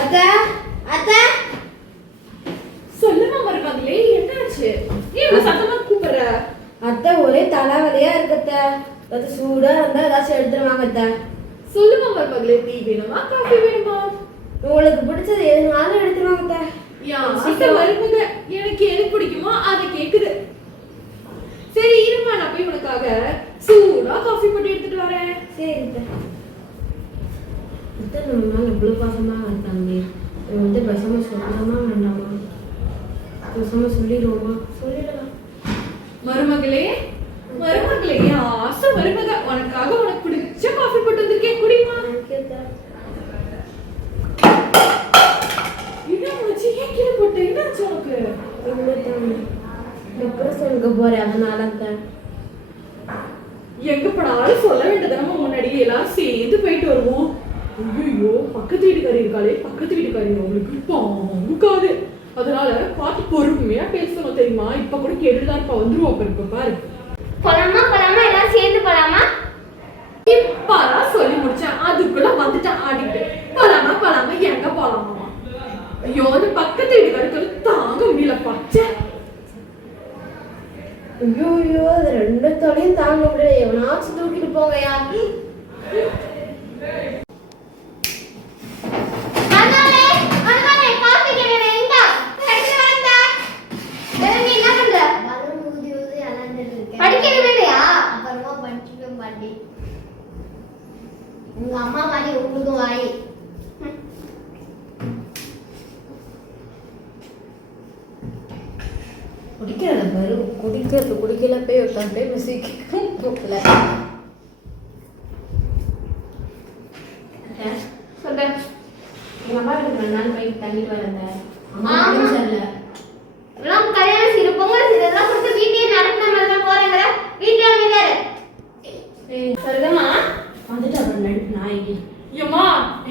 அத்தை அத்தை சொல்லுமா மருமகளே, என்னாச்சு? நீ இவ்வளவு சத்தமா கூப்பிடுற? அத்தை ஒரே தலைவலியா இருக்கத்த. அது சூடா இருந்தா ஏதாச்சும் எடுத்துருவாங்க அத்தை. சொல்லுமா மருமகளே, டீ வேணுமா காஃபி வேணுமா? உங்களுக்கு பிடிச்சது எதுனாலும் எடுத்துருவாங்க அத்தை. மருமக எனக்கு எது பிடிக்குமோ அதை கேக்குது. சரி இருமா, நான் போய் உனக்காக சூடா காஃபி போட்டு எடுத்துட்டு வரேன். சரி அத்தை. அத்தை நம்ம மேல இவ்வளவு பாசமா இருக்காங்க. பேசாம சொல்லலாமா வேண்டாமா? பேசாம சொல்லிடுவோமா? சொல்லிடலாம். மருமகளே மருமகளே, ஆசை மருமக, உனக்காக உனக்கு பிடிச்ச காஃபி போட்டு வந்திருக்கேன், குடிமா. எங்க போனாலும் சொல்ல வேண்டியது முன்னாடியே எல்லாம் சேர்ந்து போயிட்டு வருவோம். ஐயோ, பக்கத்து வீட்டுக்காரி இருக்காளே, பக்கத்து வீட்டுக்காரி அவங்களுக்கு பாமுக்காது. அதனால பார்த்து பொறுமையா பேசணும் தெரியுமா? இப்ப கூட கேட்டுதான் இருப்பா, வந்துருவோம். இப்ப பாரு, போலாமா போலாமா எல்லாம் சேர்ந்து போலாமா? இப்பதான் சொல்லி முடிச்சேன், அதுக்குள்ள வந்துட்டேன் ஆடிட்டு. போலாமா போலாமா, எங்க போலாமா? ஐயோ, அந்த பக்கத்து வீட்டுக்காருக்கு தாங்க முடியல பச்சை. ஐயோ ஐயோ, அது ரெண்டு தொலையும் தாங்க முடியல. எவனாச்சும் தூக்கிட்டு போங்கயா. உங்க அம்மா மாதிரி உங்களுக்கும் வாய். குடிக்கிறத பாரு, குடிக்கல போய் உட்காந்து மியூசிக்கும் போகல. சொல்றேன், எங்க அம்மா வீட்டுக்கு 2 நாள் போய் தங்கிட்டு வரேன். எல்லாம் கல்யாணம் செய்ய பொங்கல் இதெல்லாம் கொடுத்து வீட்டையே நடக்கிற மாதிரி தான் போறேங்கிற. வீட்டுல அமைதாரு சொல்லுமா வந்துட்டு அப்புறம் நடிப்பு நாய்க்கு. ஏம்மா,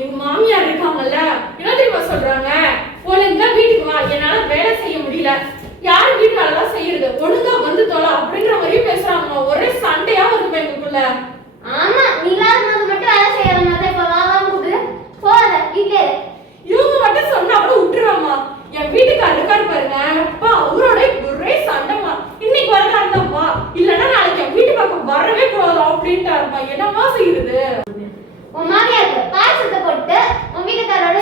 எங்க மாமியார் இருக்காங்கல்ல, என்ன தெரியுமா சொல்றாங்க? ஒழுங்கா வீட்டுக்கு வா, என்னால வேலை செய்ய முடியல. யாரு வீட்டு வேலைலாம் செய்யறது? ஒழுங்கா வந்து தொலை அப்படின்ற மாதிரியும் பேசுறாங்க. ஒரே சண்டையா வருது எங்களுக்குள்ள. ஆமா, நீலாத போது மட்டும் வேலை செய்யற மாதிரி இப்ப வாவாம கூப்பிடு போகாத, வீட்ல இரு. இவங்க மட்டும் சொன்னா கூட விட்டுருவாமா. என் வீட்டுக்காரர் இருக்காரு பாருங்க, அப்பா அவரோட ஒரே சண்டைமா. இன்னைக்கு வரலாம்ப்பா, இல்லன்னா நாளைக்கு என் வீட்டு பக்கம் வரவே கூடாது அப்படின்ட்டு இருப்பா. என்னமா செய்யுது? உன் மாமியாருக்கு பாயசத்தை போட்டு உன் வீட்டுக்காரோட